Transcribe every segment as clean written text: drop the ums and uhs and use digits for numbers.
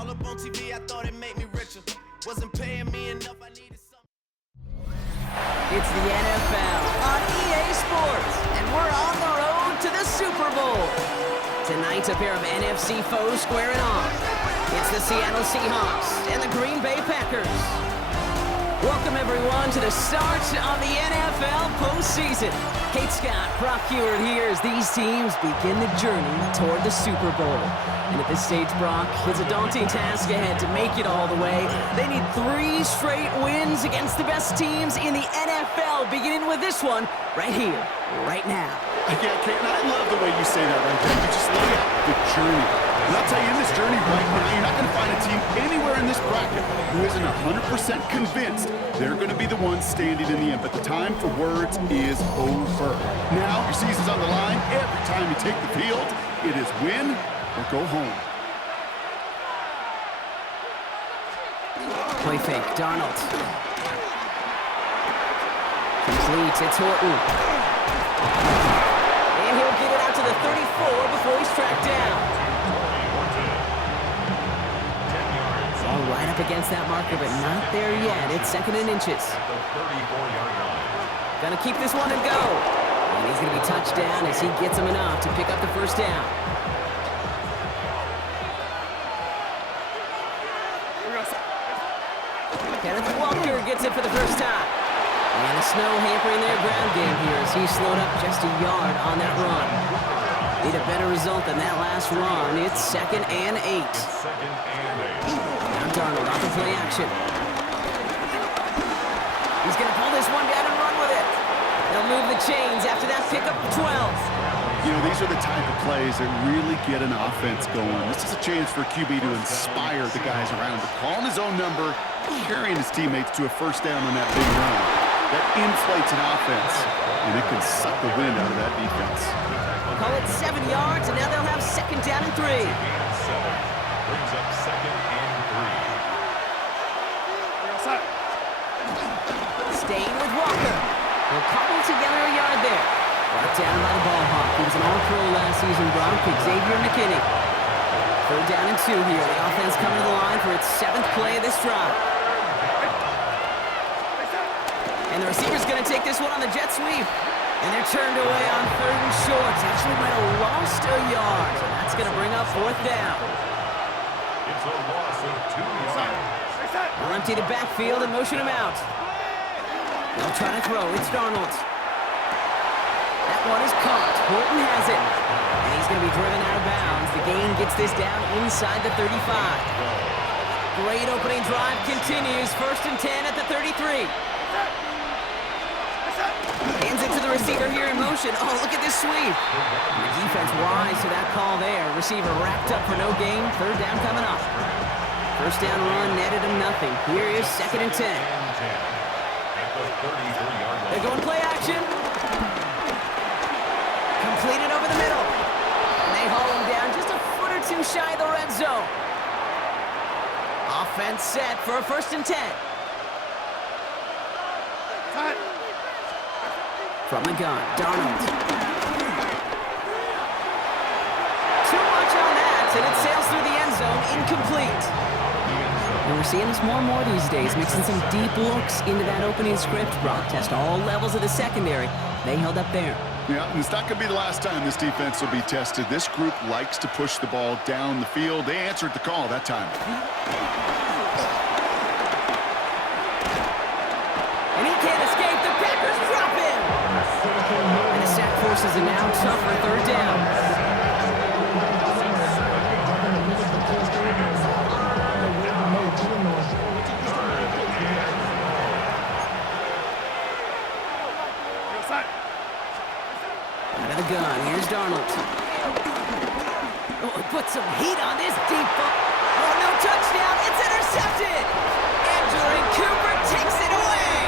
All up on TV, I thought it made me richer. Wasn't paying me enough, I needed some. It's the NFL on EA Sports, and we're on the road to the Super Bowl. Tonight, a pair of NFC foes squaring off. It's the Seattle Seahawks and the Green Bay Packers. Welcome, everyone, to the start of the NFL postseason. Kate Scott, Brock Heward here as these teams begin the journey toward the Super Bowl. And at this stage, Brock, it's a daunting task ahead to make it all the way. They need 3 straight wins against the best teams in the NFL, beginning with this one right here, right now. Yeah, Kate, and I love the way you say that right there. You just lay out the journey. And I'll tell you, in this journey right now, you're not going to find a team anywhere in this bracket who isn't 100% convinced they're going to be the ones standing in the end. But the time for words is over. Now, your season's on the line. Every time you take the field, it is win or go home. Play fake, Darnold. Complete, it's Horton. And he'll get it out to the 34 before he's tracked down. All right up against that marker, but not there yet. It's 2nd and inches. Gonna keep this one and go. And he's gonna be touched down as he gets him enough to pick up the first down. Kenneth Walker gets it for the first time. And the snow hampering their ground game here as he slowed up just a yard on that run. Need a better result than that last run. It's 2nd and 8. Now Darnold off the play action. He's going to pull this one down and run with it. They'll move the chains after that pickup of 12. You know, these are the type of plays that really get an offense going. This is a chance for QB to inspire the guys around him, calling his own number, carrying his teammates to a first down on that big run. That inflates an offense, and it can suck the wind out of that defense. Call it 7 yards, and now they'll have 2nd down and 3. Brings up 2nd and 3. Staying with Walker. They'll cobble together a yard there. Brought down by the ball hawk. He was an all-pro last season, Brock, Xavier McKinney. 3rd down and 2 here. The offense coming to the line for its 7th play of this drive. And the receiver's going to take this one on the jet sweep. And they're turned away on 3rd and short. Actually might have lost a yard. So that's going to bring up 4th down. It's a loss of 2 yards. They'll empty the backfield and motion him out. They'll try to throw. It's Darnold. That one is caught. Horton has it. And he's going to be driven out of bounds. The gain gets this down inside the 35. Great opening drive continues. 1st and 10 at the 33. Hands it to the receiver here in motion. Oh, look at this sweep. The defense wise to that call there. Receiver wrapped up for no gain. 3rd down coming up. First down run netted him nothing. Here is 2nd and 10. They're going play action. Completed over the middle. And they haul him down just a foot or 2 shy of the red zone. Offense set for a 1st and 10. From the gun, Darnold. Too much on that, and it sails through the end zone, incomplete. And we're seeing this more and more these days, mixing some deep looks into that opening script. Brock test all levels of the secondary. They held up there. Yeah, and it's not going to be the last time this defense will be tested. This group likes to push the ball down the field. They answered the call that time. And he can't escape. The Packers drop him. And the sack forces a now tougher 3rd down. Out of the gun, here's Darnold. Oh, put some heat on this deep ball. Oh, no touchdown, it's intercepted! Andrew Cooper takes it away!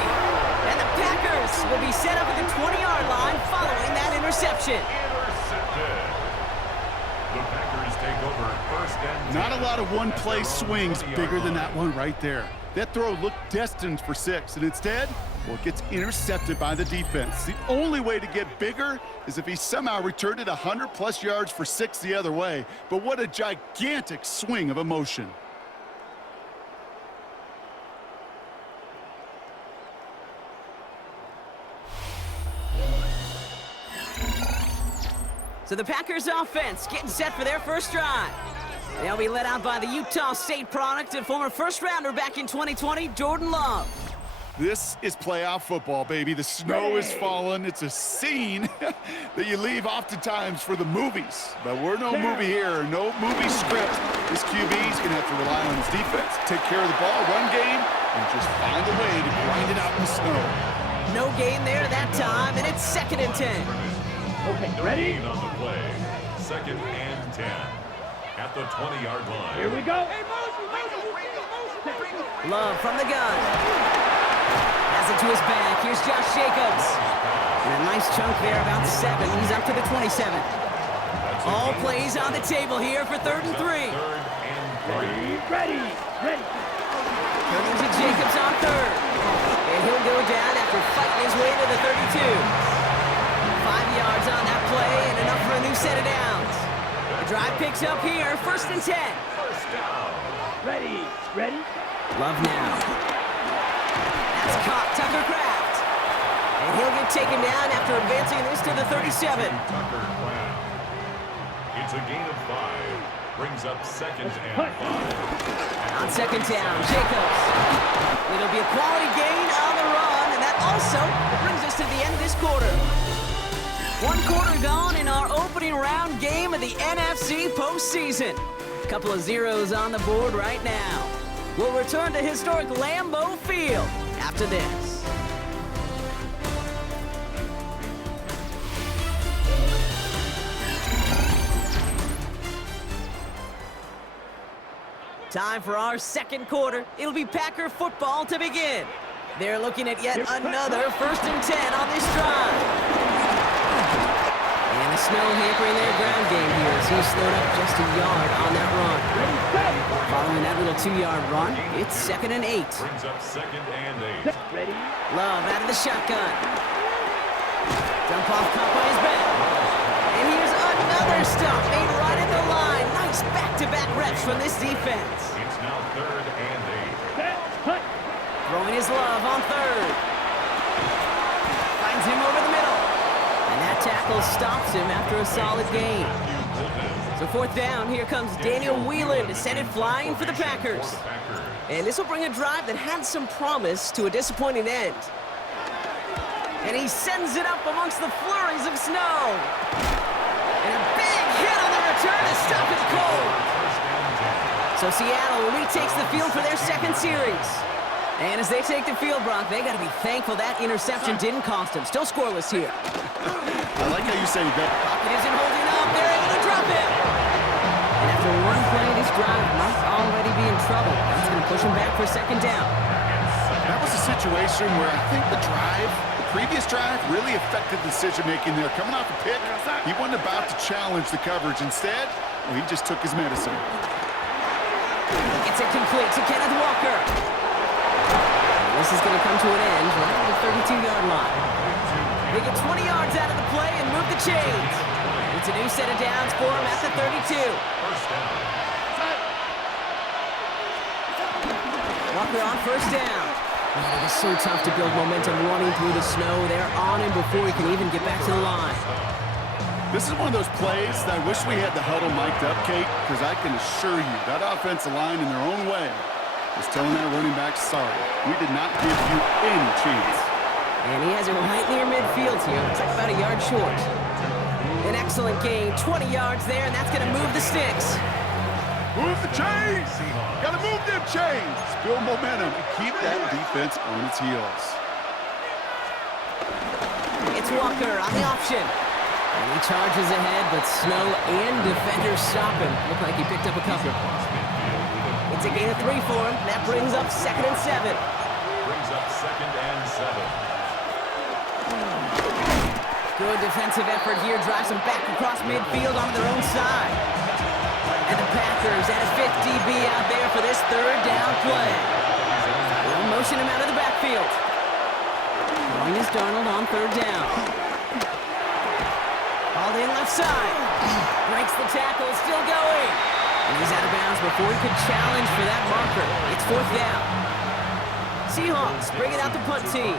And the Packers will be set up at the 20-yard line following that interception. Intercepted. The Packers take over 1st and 10. Not a lot of one-play swings bigger than that one right there. That throw looked destined for 6, and instead, well, it gets intercepted by the defense. The only way to get bigger is if he somehow returned it 100-plus yards for 6 the other way. But what a gigantic swing of emotion. So the Packers offense getting set for their first drive. They'll be led out by the Utah State product and former first-rounder back in 2020, Jordan Love. This is playoff football, baby. The snow is falling. It's a scene that you leave oftentimes for the movies. But we're no movie here, no movie script. This QB is going to have to rely on his defense, take care of the ball, run game, and just find a way to grind it out in the snow. No gain there that time, and it's 2nd and 10. Okay, ready? On the play. 2nd and 10. At the 20-yard line. Here we go. Love from the gun. Has it to his back. Here's Josh Jacobs. And a nice chunk there, about 7. He's up to the 27. All plays on the table here for 3rd and 3. 3rd and 3. Ready. Turning to Jacobs on 3rd. And he'll go down after fighting his way to the 32. 5 yards on that play and enough for a new set of downs. The drive picks up here, 1st and 10. First down. Ready. Love now. That's caught Tucker Kraft. And he'll get taken down after advancing this to the 37. Tucker Kraft. It's a gain of 5. Brings up 2nd and 5. On 2nd down, Jacobs. It'll be a quality gain on the run, and that also brings us to the end of this quarter. 1 quarter gone in our opening round game of the NFC postseason. A couple of zeros on the board right now. We'll return to historic Lambeau Field after this. Time for our 2nd quarter. It'll be Packer football to begin. They're looking at yet another 1st and 10 on this drive. And the snow hampering their ground game here as he's slowed up just a yard on that run. Following that little 2-yard run, it's 2nd and 8. Brings up 2nd and 8. Ready. Love out of the shotgun. Dump off caught by his back. And here's another stop made right at the line. Nice back-to-back reps from this defense. It's now 3rd and 8. Throwing his Love on 3rd. Finds him over the middle. And that tackle stops him after a solid gain. So 4th down, here comes Daniel Whelan to send it flying for the Packers. And this will bring a drive that had some promise to a disappointing end. And he sends it up amongst the flurries of snow. And a big hit on the return to stop it cold. So Seattle retakes the field for their 2nd series. And as they take the field, Brock, they got to be thankful that interception didn't cost them. Still scoreless here. I like how you say that. Pocket isn't holding up. They're able to drop him. And after one play, this drive might already be in trouble. That's going to push him back for 2nd down. That was a situation where I think the previous drive, really affected decision-making there. Coming off a pick, he wasn't about to challenge the coverage. Instead, well, he just took his medicine. It's incomplete to Kenneth Walker. And this is going to come to an end right at the 32-yard line. They get 20 yards out of the play and move the chains. It's a new set of downs for him at the 32. First down. Walker on 1st down. Man, it is so tough to build momentum running through the snow. They're on him before he can even get back to the line. This is one of those plays that I wish we had the huddle mic'd up, Kate, because I can assure you that offensive line in their own way is telling that running back, sorry, we did not give you any chance. And he has it right near midfield here. Looks like about a yard short. An excellent gain, 20 yards there, and that's going to move the sticks. Move the chains! Gotta move them chains! Build momentum and keep that defense on its heels. It's Walker on the option. And he charges ahead, but snow and defenders stop him. Look like he picked up a couple. It's a gain of 3 for him. That brings up 2nd and 7. Brings up 2nd and 7. Good defensive effort here. Drives them back across midfield onto their own side. And the Packers at a 50 DB out there for this 3rd down play. They'll motion him out of the backfield. Throwing is Darnold on 3rd down. Hauled in left side. Breaks the tackle, still going. And he's out of bounds before he could challenge for that marker. It's 4th down. Seahawks bring it out the punt team.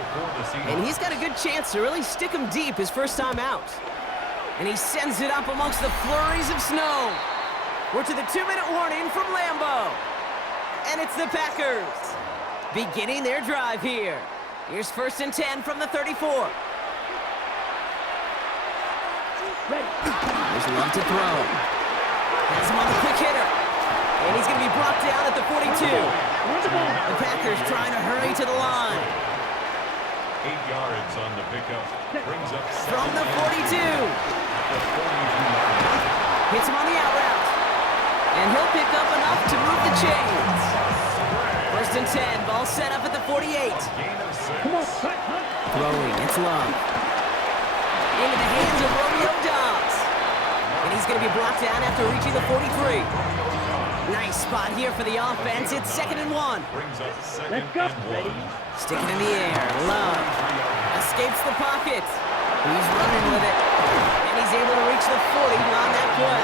And he's got a good chance to really stick him deep his first time out. And he sends it up amongst the flurries of snow. We're to the 2-minute warning from Lambeau. And it's the Packers beginning their drive here. Here's 1st and 10 from the 34. There's Love to throw. Has him on the quick hitter. And he's going to be brought down at the 42. The Packers trying to hurry to the line. 8 yards on the pickup. Brings up from the 42. Hits him on the out route. And he'll pick up enough to move the chains. 1st and 10. Ball set up at the 48. Throwing. It's Love. Into the hands of Romeo Dobbs. And he's going to be brought down after reaching the 43. Nice spot here for the offense. It's 2nd and 1. Let's go. Stick it in the air. Love escapes the pocket. He's running with it. And he's able to reach the 40 on that play.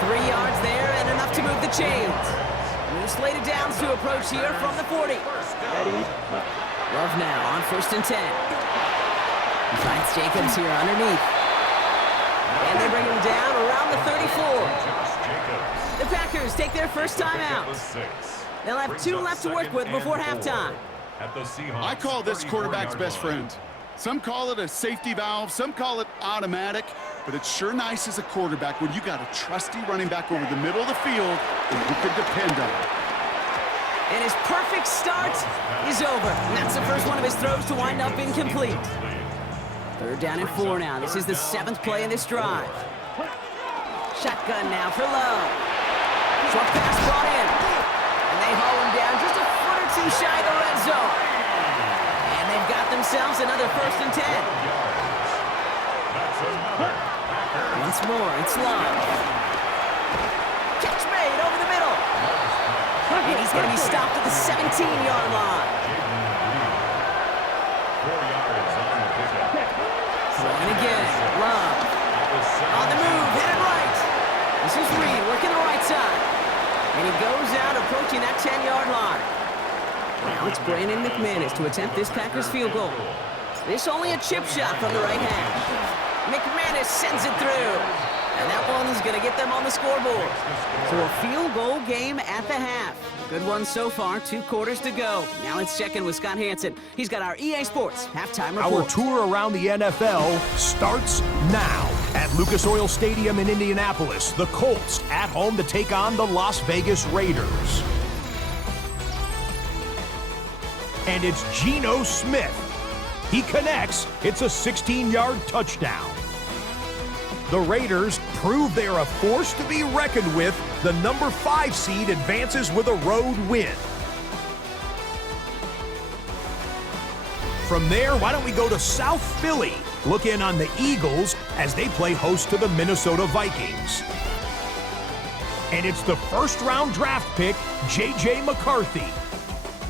3 yards there and enough to move the chains. New slated downs to approach here from the 40. Love now on 1st and 10. He finds Jacobs here underneath. And they bring him down around the 34. The Packers take their first time out. They'll have 2 left to work with before halftime. I call this quarterback's best friend. Some call it a safety valve, some call it automatic, but it's sure nice as a quarterback when you got a trusty running back over the middle of the field that you can depend on. And his perfect start is over. And that's the first one of his throws to wind up incomplete. 3rd down and 4 now. This is the 7th play in this drive. Shotgun now for Love. Short pass brought in. And they haul him down just a foot or 2 shy of the red zone. And they've got themselves another 1st and 10. Once more, it's Love. Catch made over the middle. And he's going to be stopped at the 17-yard line. 4 yards on the pickup. And again, Love. On the move, hit it right. This is Reed working the right side. And he goes out approaching that 10-yard line. Now it's Brandon McManus to attempt this Packers field goal. This only a chip shot from the right hash. McManus sends it through. And that one's going to get them on the scoreboard. So a field goal game at the half. Good one so far, 2 quarters to go. Now let's check in with Scott Hansen. He's got our EA Sports halftime report. Our tour around the NFL starts now. At Lucas Oil Stadium in Indianapolis, the Colts at home to take on the Las Vegas Raiders. And it's Geno Smith. He connects. It's a 16-yard touchdown. The Raiders prove they are a force to be reckoned with. The number 5 seed advances with a road win. From there, why don't we go to South Philly? Look in on the Eagles as they play host to the Minnesota Vikings. And it's the first-round draft pick, J.J. McCarthy.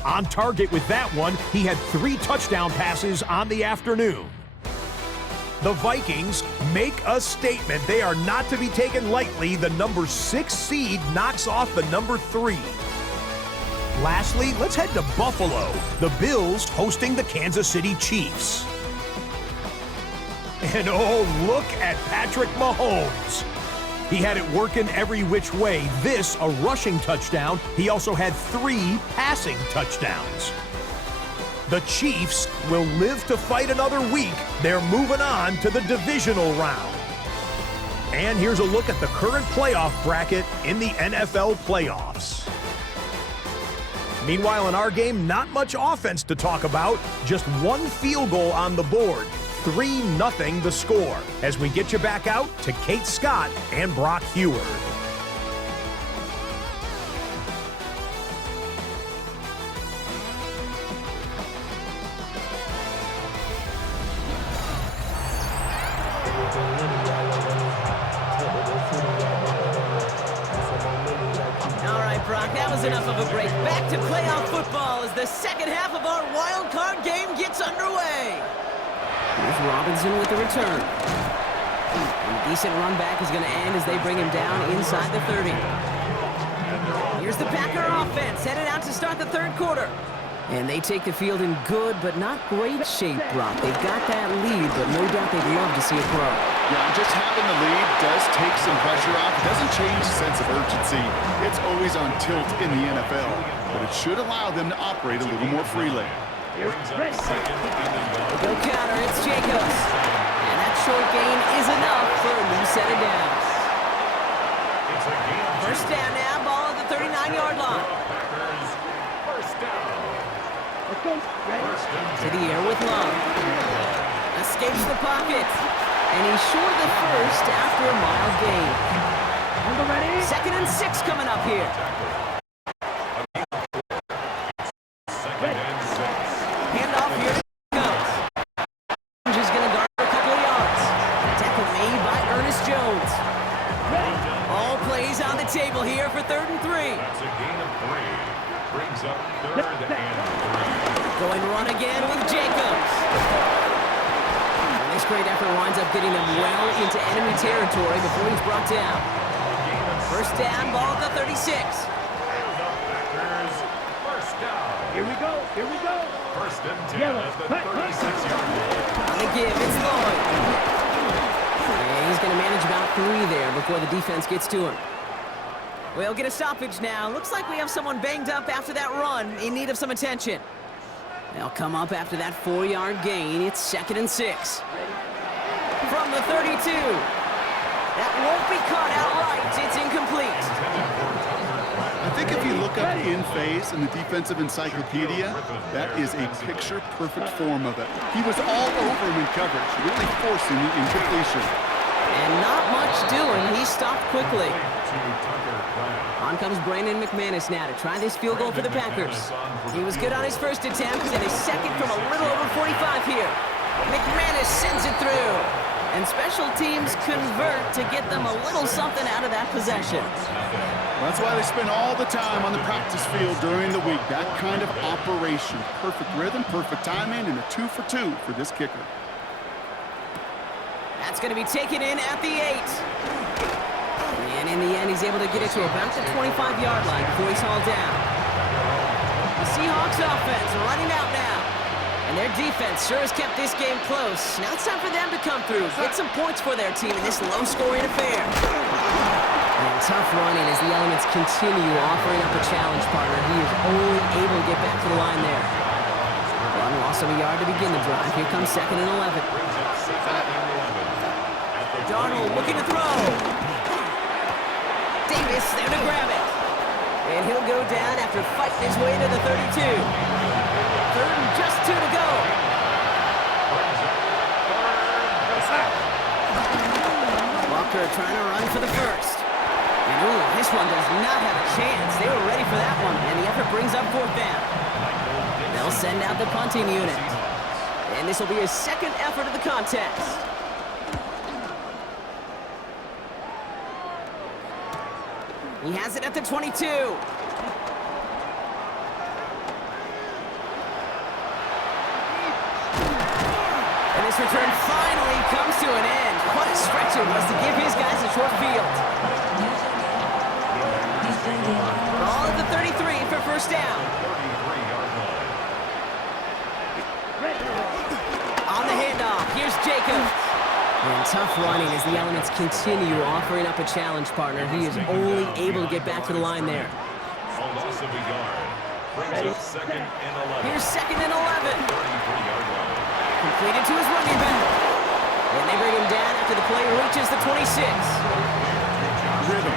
On target with that one, he had 3 touchdown passes on the afternoon. The Vikings make a statement. They are not to be taken lightly. The number 6 seed knocks off the number 3. Lastly, let's head to Buffalo. The Bills hosting the Kansas City Chiefs. And oh, look at Patrick Mahomes. He had it working every which way. This, a rushing touchdown. He also had 3 passing touchdowns. The Chiefs will live to fight another week. They're moving on to the divisional round. And here's a look at the current playoff bracket in the NFL playoffs. Meanwhile, in our game, not much offense to talk about. Just 1 field goal on the board. 3-0 the score. As we get you back out to Kate Scott and Brock Heward. That was enough of a break. Back to playoff football as the second half of our wild card game gets underway. Here's Robinson with the return. And a decent run back is going to end as they bring him down inside the 30. Here's the Packer offense headed out to start the 3rd quarter. And they take the field in good but not great shape, Brock. They've got that lead, but no doubt they'd love to see it grow. Yeah, just having the lead does take some pressure off. It doesn't change the sense of urgency. It's always on tilt in the NFL, but it should allow them to operate a little more freely. Go counter, it's Jacobs. And that short gain is enough for a new set of downs. First down now, ball at the 39-yard line. First down. To the air with Long. Escapes the pocket. And he's short of the first after a mild gain. 2nd and 6 coming up here. Handoff here to goes. He's going to guard for a couple of yards. Tackle made by Ernest Jones. All plays on the table here for 3rd and 3. That's a gain of 3. Brings up 3rd and 3. Going run again with Jacobs. And this great effort winds up getting them well into enemy territory before he's brought down. First down, ball at the 36. First down. Here we go. First and 10 at the 36-yard line. On the give, it's Lloyd. And he's going to manage about 3 there before the defense gets to him. We'll get a stoppage now. Looks like we have someone banged up after that run in need of some attention. They'll come up after that 4-yard gain. It's 2nd and 6. From the 32. That won't be caught outright. It's incomplete. I think if you look up in phase in the defensive encyclopedia, that is a picture-perfect form of it. He was all over him in coverage, really forcing the incompletion. And not much doing. He stopped quickly. On comes Brandon McManus now to try this field goal for the Packers. He was good on his first attempt and his second from a little over 45 here. McManus sends it through. And special teams convert to get them a little something out of that possession. That's why they spend all the time on the practice field during the week. That kind of operation. Perfect rhythm, perfect timing, and a 2 for 2 for this kicker. That's going to be taken in at the 8. And in the end, he's able to get it to about the 25-yard line before he's hauled down. The Seahawks offense running out now. And their defense sure has kept this game close. Now it's time for them to come through, get some points for their team in this low-scoring affair. And tough running as the elements continue offering up a challenge partner. He is only able to get back to the line there. One loss of a yard to begin the drive. Here comes 2nd and 11. Darnold looking to throw. Davis there to grab it. And he'll go down after fighting his way to the 32. 3rd and just 2 to go. Walker trying to run for the first. And ooh, this one does not have a chance. They were ready for that one, and the effort brings up 4th down. They'll send out the punting unit. And this will be his 2nd effort of the contest. He has it at the 22. And this return finally comes to an end. What a stretch it was to give his guys a short field. Ball at the 33 for first down. On the handoff, here's Jacobs. And tough running as the elements continue offering up a challenge partner. He is only able to get back to the line there. A loss of a yard. Brings up 2nd and 11. Here's 2nd and 11. 33-yard line. Completed to his running back. And they bring him down after the play reaches the 26. Rhythm.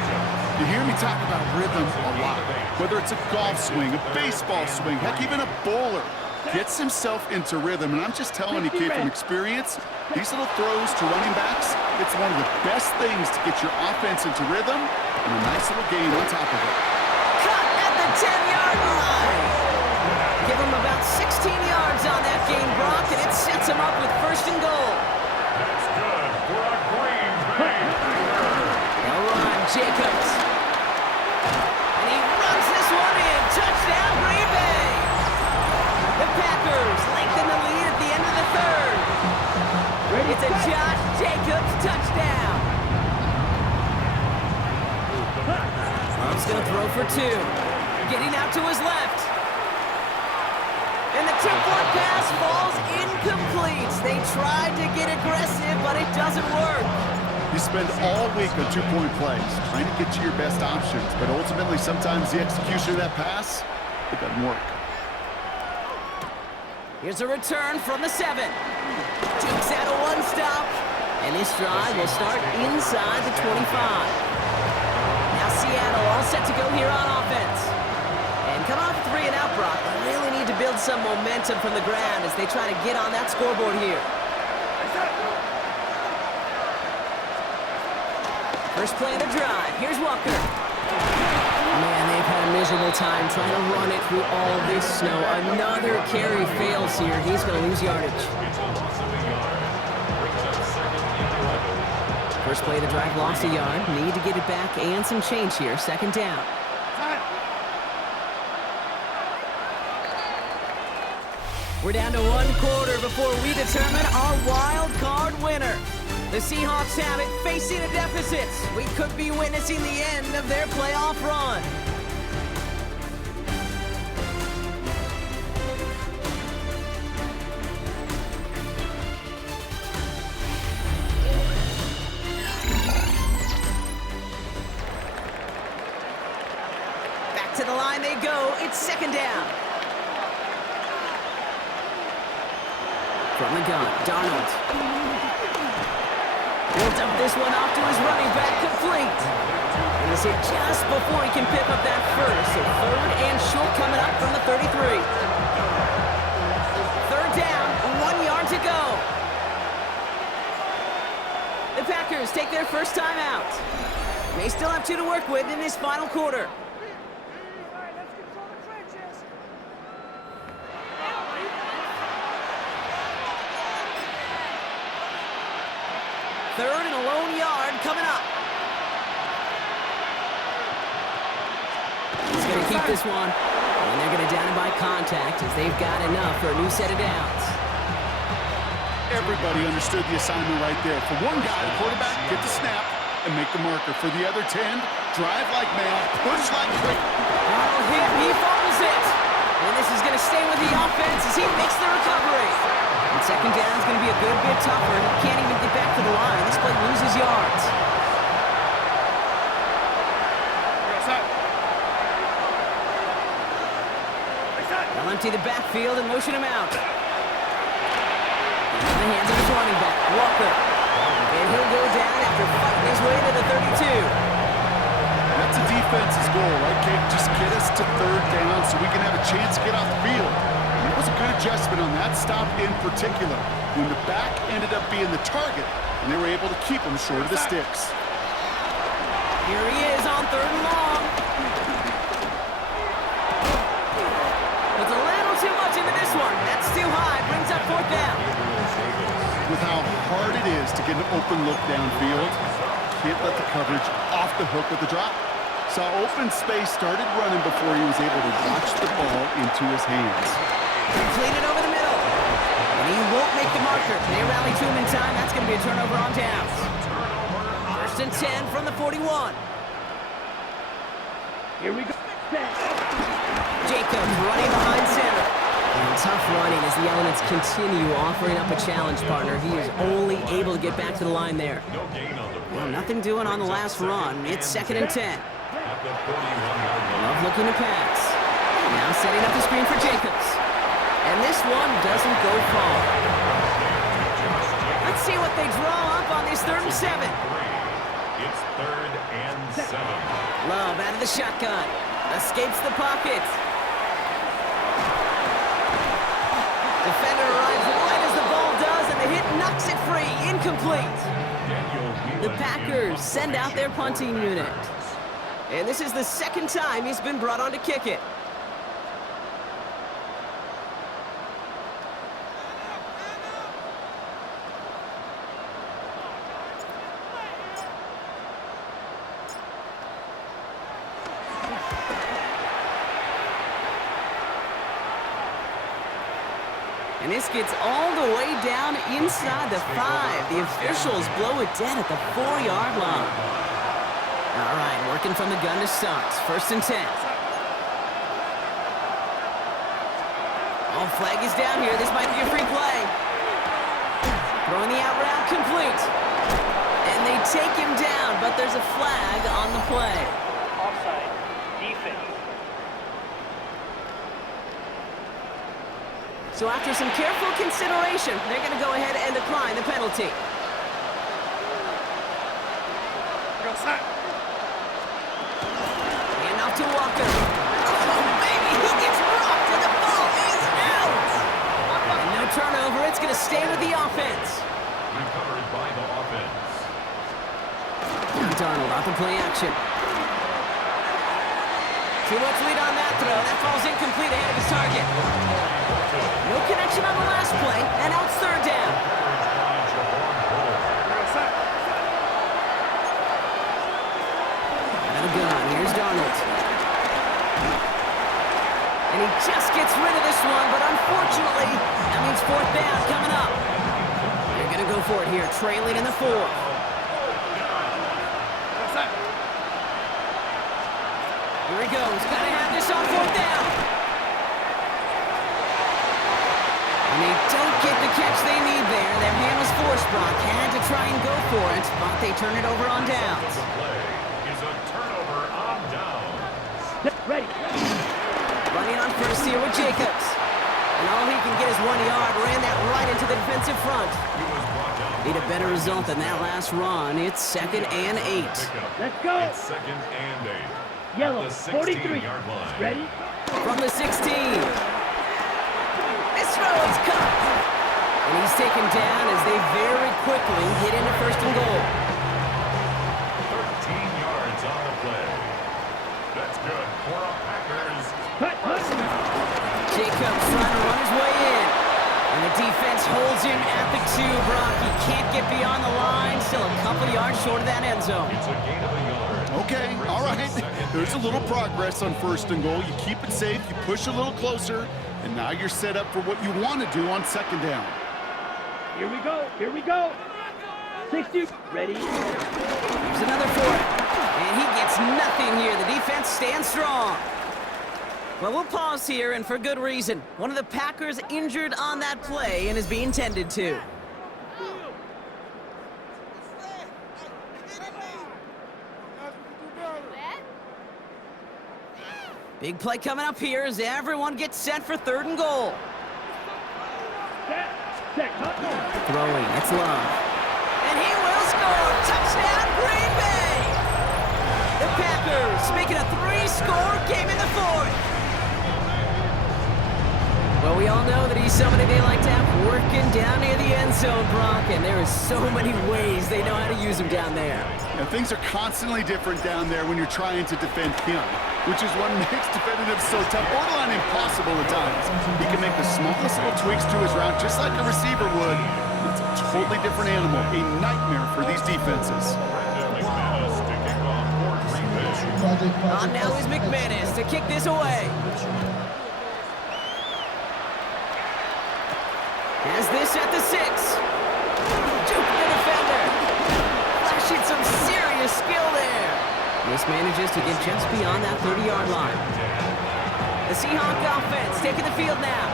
You hear me talk about rhythm a lot. Whether it's a golf swing, a baseball swing, heck, even a bowler. Gets himself into rhythm, and I'm just telling you, kid, from experience, these little throws to running backs, it's one of the best things to get your offense into rhythm and a nice little gain on top of it. Cut at the 10-yard line. Give him about 16 yards on that gain, Brock, and it sets him up with 1st and goal. That's good for a Green Bay. They'll run Jacobs. And he runs this one in. Touchdown, Green Bay. The Packers lengthen the lead at the end of the 3rd. It's a Josh Jacobs touchdown. He's going to throw for 2. Getting out to his left. And the tip-forward pass falls incomplete. They tried to get aggressive, but it doesn't work. You spend all week on two-point plays, trying to get to your best options, but ultimately sometimes the execution of that pass, it doesn't work. Here's a return from the 7. Takes out a one-stop. And this drive will start inside the 25. Now Seattle all set to go here on offense. And come off 3 and out, Brock. They really need to build some momentum from the ground as they try to get on that scoreboard here. First play of the drive. Here's Walker. Man, they've had a miserable time trying to run it through all this snow. Another carry fails here. He's going to lose yardage. First play of the drive, lost a yard. Need to get it back and some change here. Second down. We're down to 1 quarter before we determine our wild card winner. The Seahawks have it, facing a deficit. We could be witnessing the end of their playoff run. Back to the line they go. It's second down. From the gun, Darnold. Builds up this one off to his running back, complete. And it's hit just before he can pick up that first. So third and short coming up from the 33. Third down, 1 yard to go. The Packers take their first time out. They still have 2 to work with in this final quarter. Third and a lone yard coming up. He's going to keep this one. And they're going to down him by contact as they've got enough for a new set of downs. Everybody understood the assignment right there. For one guy, the quarterback, get the snap and make the marker. For the other 10, drive like mad, push like crazy. Oh, he fumbles it. And this is going to stay with the offense as he makes the recovery. And second down is going to be a good bit tougher. He can't even get back to the line. This play loses yards. They'll empty the backfield and motion him out. In the hands of his running back, Walker. And he'll go down after fighting his way to the 32. That's a defense's goal, right, Kate? Just get us to third down so we can have a chance to get off the field. And it was a good adjustment on that stop in particular, when the back ended up being the target, and they were able to keep him short of the sticks. Here he is on third and long. Puts a little too much into this one. That's too high. Brings up fourth down. With how hard it is to get an open look downfield, can't let the coverage off the hook with the drop. Saw open space, started running before he was able to watch the ball into his hands. Completed over the middle. And he won't make the marker. They rally to him in time. That's going to be a turnover on downs. First and 10 from the 41. Here we go. Jacobs running behind center. And tough running as the elements continue offering up a challenge partner. He is only able to get back to the line there. Well, nothing doing on the last run. It's second and 10. Love looking to pass. Now setting up the screen for Jacobs. And this one doesn't go far. Let's see what they draw up on this third and 7. It's third and 7. Love out of the shotgun. Escapes the pocket. Defender arrives right as the ball does, and the hit knocks it free. Incomplete. The Packers send out their punting unit. And this is the second time he's been brought on to kick it. And this gets all the way down inside the 5. The officials blow it dead at the 4-yard line. All right, working from the gun to start. First and 10. Oh, flag is down here. This might be a free play. Throwing the out route complete. And they take him down, but there's a flag on the play. Offside. Defense. So after some careful consideration, they're going to go ahead and decline the penalty. And off to Walker. Oh, baby, he gets rocked, and the ball is out. And no turnover. It's going to stay with the offense. Recovered by the offense. Now Darnold off the play action. Too much lead on that throw. That falls incomplete ahead of his target. No connection on the last play, and now it's third down. Out of gun, here's Darnold. And he just gets rid of this one, but unfortunately, that means fourth down coming up. They're going to go for it here, trailing in the fourth. Here he goes. Gotta have this on fourth down. And they don't get the catch they need there. Their hand was forced, Brock. Had to try and go for it, but they turn it over on downs. The play is a turnover on downs. Ready. Running on first here with Jacobs. And all he can get is 1 yard. Ran that right into the defensive front. He was brought down. Need a better result than that last run. It's 2nd and 8. Let's go. It's 2nd and 8. Yellow, At the 43. 16-yard line. Ready? From the 16. This throw is caught. And he's taken down as they very quickly get into 1st and goal. 13 yards on the play. That's good for a Packers. Hut, hut. Jacobs trying to run his way in. And the defense holds him at the 2, Brock. He can't get beyond the line. Still a couple yards short of that end zone. It's a gain of a yard. Okay, all right. There's a little progress on 1st and goal. You keep it safe, you push a little closer, and now you're set up for what you want to do on 2nd down. Here we go. Here we go. 60. Ready? Here's another 4. And he gets nothing here. The defense stands strong. Well, we'll pause here, and for good reason. One of the Packers injured on that play and is being tended to. Big play coming up here as everyone gets set for 3rd and goal. Set. Hut. Throwing, it's Love. And he will score! Touchdown, Green Bay! The Packers making a 3-score game in the 4th. Well, we all know that he's somebody they like to have working down near the end zone, Brock, and there is so many ways they know how to use him down there. Now, things are constantly different down there when you're trying to defend him, which is what makes defending him so tough, borderline impossible at times. He can make the smallest little tweaks to his route, just like a receiver would. It's a totally different animal, a nightmare for these defenses. McManus to kick off for Green Bay. On now is McManus to kick this away. Has this at the 6. Juke the defender. Flashing some serious skill there. Mismanages to get just beyond that 30-yard line. The Seahawks offense taking the field now.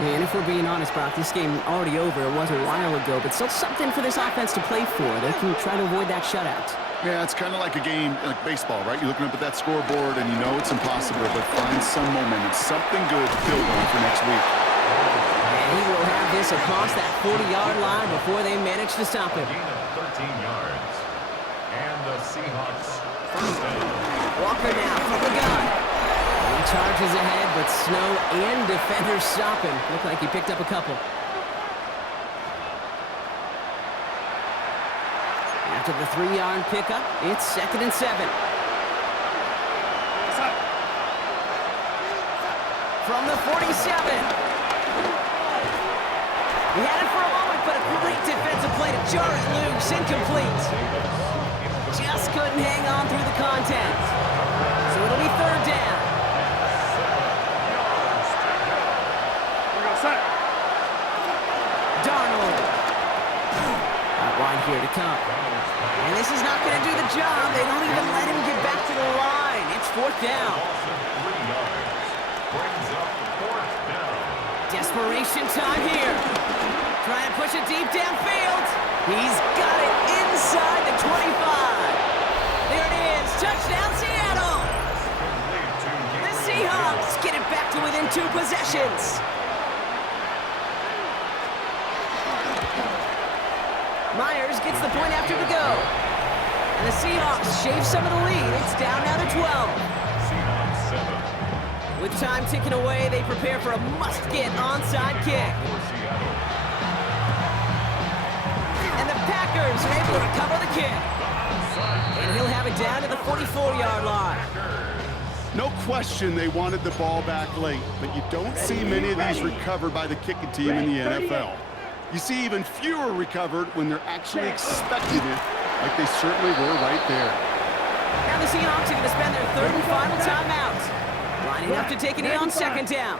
And if we're being honest, Brock, this game already over. It was a while ago, but still something for this offense to play for. They can try to avoid that shutout. Yeah, it's kind of like a game, like baseball, right? You're looking up at that scoreboard and you know it's impossible, but find some momentum, something good to build on for next week. And he will have this across that 40-yard line before they manage to stop him. Gain of 13 yards. And the Seahawks first down. Walker now from the gun. And he charges ahead, but Snow and defenders stop him. Looked like he picked up a couple. After the 3-yard pickup, it's 2nd and 7. From the 47. He had it for a moment, but a great defensive play to jar it loose. Incomplete. Just couldn't hang on through the contact. So it'll be 3rd down. Darnold. Out wide here to come. And this is not going to do the job. They don't even let him get back to the line. It's 4th down. 3 yards. Brings up 4th down. Desperation time here. Trying to push it deep downfield. He's got it inside the 25. There it is. Touchdown, Seattle. The Seahawks get it back to within 2 possessions. Myers gets the point after the go. And the Seahawks shave some of the lead. It's down now to 12. Seahawks 7. With time ticking away, they prepare for a must-get onside kick. For Seattle. And the Packers are able to recover the kick. And he'll have it down to the 44-yard line. No question they wanted the ball back late, but you don't see many of these recovered by the kicking team in the NFL. You see even fewer recovered when they're actually expecting it, like they certainly were right there. Now the Seahawks are going to spend their 3rd and final timeout. Lining up to take it in on 2nd down.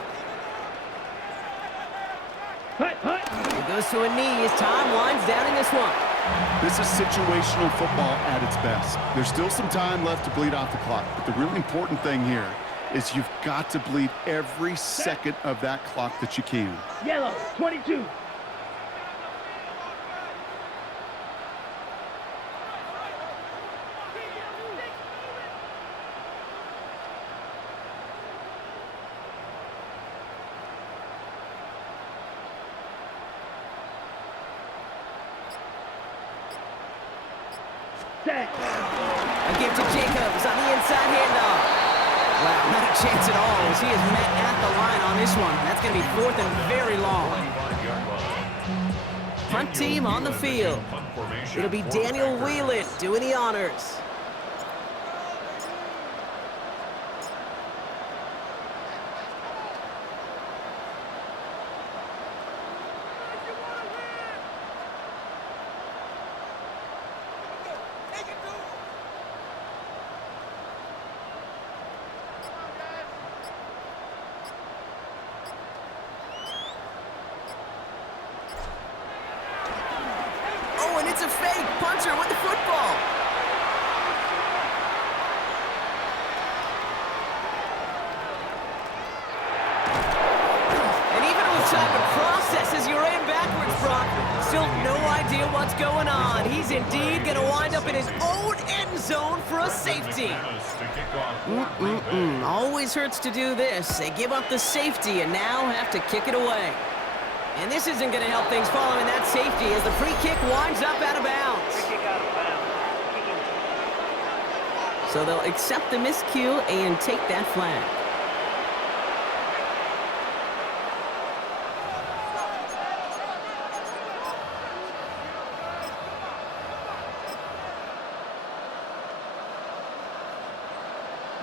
He goes to a knee as time winds down in this one. This is situational football at its best. There's still some time left to bleed off the clock, but the really important thing here is you've got to bleed every second of that clock that you can. Yellow, 22. A give to Jacobs on the inside handoff. Wow, not a chance at all as he is met at the line on this one. That's going to be 4th and very long. 25-yard line. Punt team on the field. Punt formation. It'll be Daniel Whelan doing the honors. Oh, and it's a fake punter with the football. And even with time to process as you ran backwards, Brock, still no idea what's going on. He's indeed going to wind up in his own end zone for a safety. Always hurts to do this. They give up the safety and now have to kick it away. And this isn't going to help things following that safety as the free kick winds up out of bounds. So they'll accept the miscue and take that flag.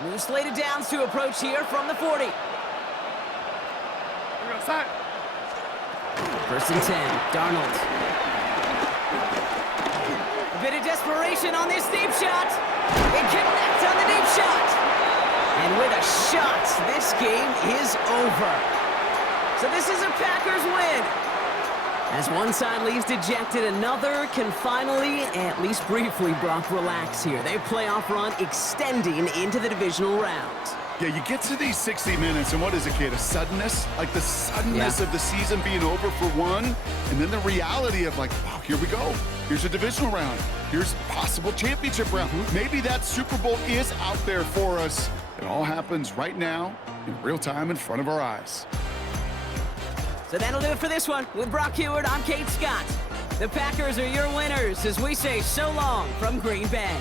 New slated downs to approach here from the 40. 1st and 10, Darnold. A bit of desperation on this deep shot. It connects on the deep shot. And with a shot, this game is over. So this is a Packers win. As one side leaves dejected, another can finally, at least briefly, Brock, relax here. Their playoff run extending into the divisional round. Yeah, you get to these 60 minutes, and what is it, Kate? A suddenness? Like the suddenness of the season being over for one, and then the reality of like, wow, here we go. Here's a divisional round. Here's a possible championship round. Maybe that Super Bowl is out there for us. It all happens right now, in real time, in front of our eyes. So that'll do it for this one. With Brock Heward, I'm Kate Scott. The Packers are your winners as we say so long from Green Bay.